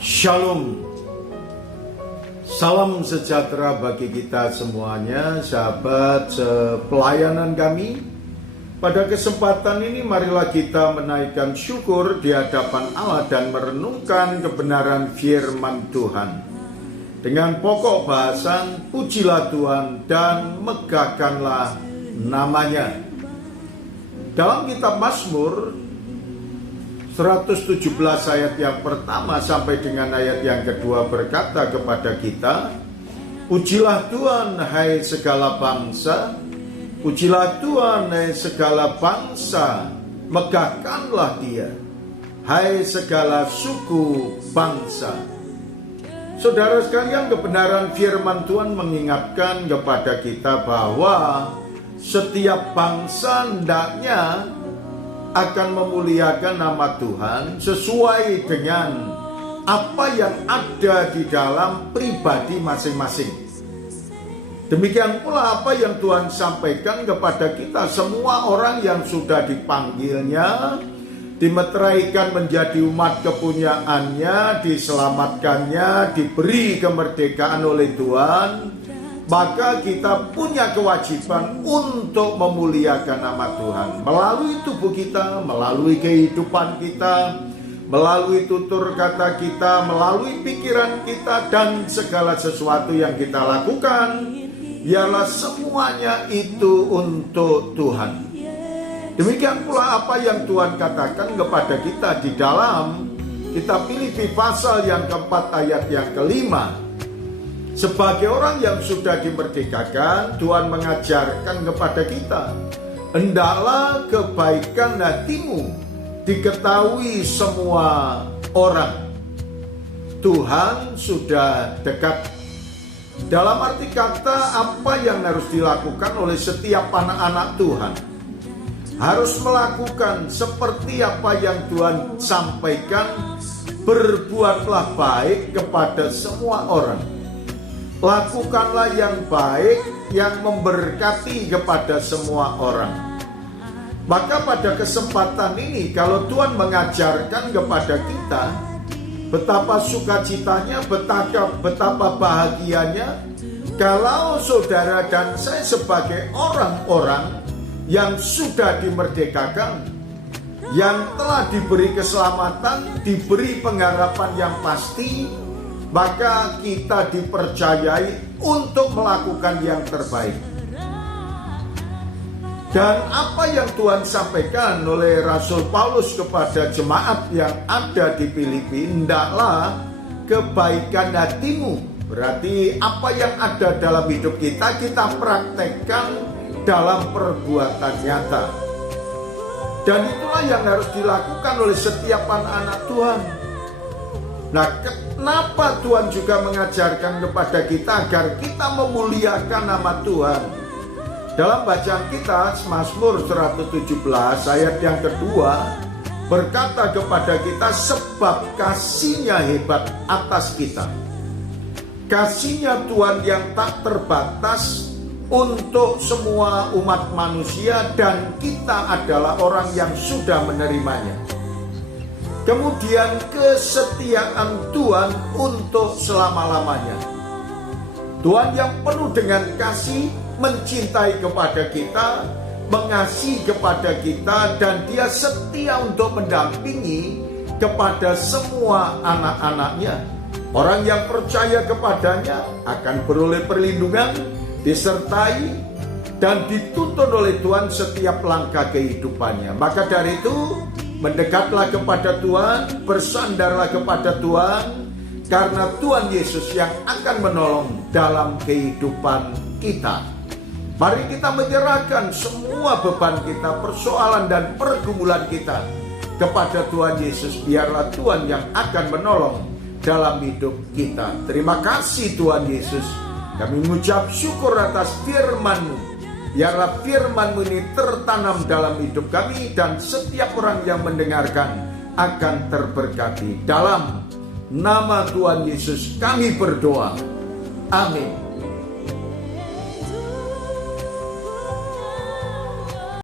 Shalom. Salam sejahtera bagi kita semuanya, sahabat pelayanan kami. Pada kesempatan ini marilah kita menaikkan syukur di hadapan Allah dan merenungkan kebenaran firman Tuhan. Dengan pokok bahasan, pujilah Tuhan dan megahkanlah namanya. Dalam kitab Mazmur 117 ayat yang pertama sampai dengan ayat yang kedua berkata kepada kita, "Pujilah Tuhan hai segala bangsa, pujilah Tuhan hai segala bangsa, megahkanlah Dia, hai segala suku bangsa." Saudara sekalian, kebenaran firman Tuhan mengingatkan kepada kita bahwa setiap bangsa hendaknya akan memuliakan nama Tuhan sesuai dengan apa yang ada di dalam pribadi masing-masing. Demikian pula apa yang Tuhan sampaikan kepada kita, semua orang yang sudah dipanggilnya, dimeteraikan menjadi umat kepunyaannya, diselamatkannya, diberi kemerdekaan oleh Tuhan, maka kita punya kewajiban untuk memuliakan nama Tuhan melalui tubuh kita, melalui kehidupan kita, melalui tutur kata kita, melalui pikiran kita, dan segala sesuatu yang kita lakukan ialah semuanya itu untuk Tuhan. Demikian pula apa yang Tuhan katakan kepada kita di dalam kitab Filipi pasal yang keempat ayat yang kelima. Sebagai orang yang sudah dimerdekakan, Tuhan mengajarkan kepada kita, hendaklah kebaikan hatimu diketahui semua orang. Tuhan sudah dekat. Dalam arti kata, apa yang harus dilakukan oleh setiap anak-anak Tuhan? Harus melakukan seperti apa yang Tuhan sampaikan, berbuatlah baik kepada semua orang. Lakukanlah yang baik, yang memberkati kepada semua orang. Maka pada kesempatan ini, kalau Tuhan mengajarkan kepada kita betapa sukacitanya, betapa bahagianya kalau saudara dan saya sebagai orang-orang yang sudah dimerdekakan, yang telah diberi keselamatan, diberi pengharapan yang pasti, maka kita dipercayai untuk melakukan yang terbaik. Dan apa yang Tuhan sampaikan oleh Rasul Paulus kepada jemaat yang ada di Filipi, hendaklah kebaikan hatimu. Berarti apa yang ada dalam hidup kita, kita praktekkan dalam perbuatan nyata. Dan itulah yang harus dilakukan oleh setiap anak-anak Tuhan. Nah, kenapa Tuhan juga mengajarkan kepada kita agar kita memuliakan nama Tuhan? Dalam bacaan kita, Mazmur 117 ayat yang kedua berkata kepada kita, sebab kasih-Nya hebat atas kita. Kasih-Nya Tuhan yang tak terbatas untuk semua umat manusia, dan kita adalah orang yang sudah menerimanya. Kemudian kesetiaan Tuhan untuk selama-lamanya. Tuhan yang penuh dengan kasih, mencintai kepada kita, mengasihi kepada kita, dan Dia setia untuk mendampingi kepada semua anak-anaknya. Orang yang percaya kepadanya akan beroleh perlindungan, disertai dan dituntun oleh Tuhan setiap langkah kehidupannya. Maka dari itu, mendekatlah kepada Tuhan, bersandarlah kepada Tuhan, karena Tuhan Yesus yang akan menolong dalam kehidupan kita. Mari kita menyerahkan semua beban kita, persoalan dan pergumulan kita kepada Tuhan Yesus. Biarlah Tuhan yang akan menolong dalam hidup kita. Terima kasih Tuhan Yesus. Kami mengucap syukur atas firman-Mu. Biarlah firman-Mu ini tertanam dalam hidup kami, dan setiap orang yang mendengarkan akan terberkati. Dalam nama Tuhan Yesus kami berdoa. Amin.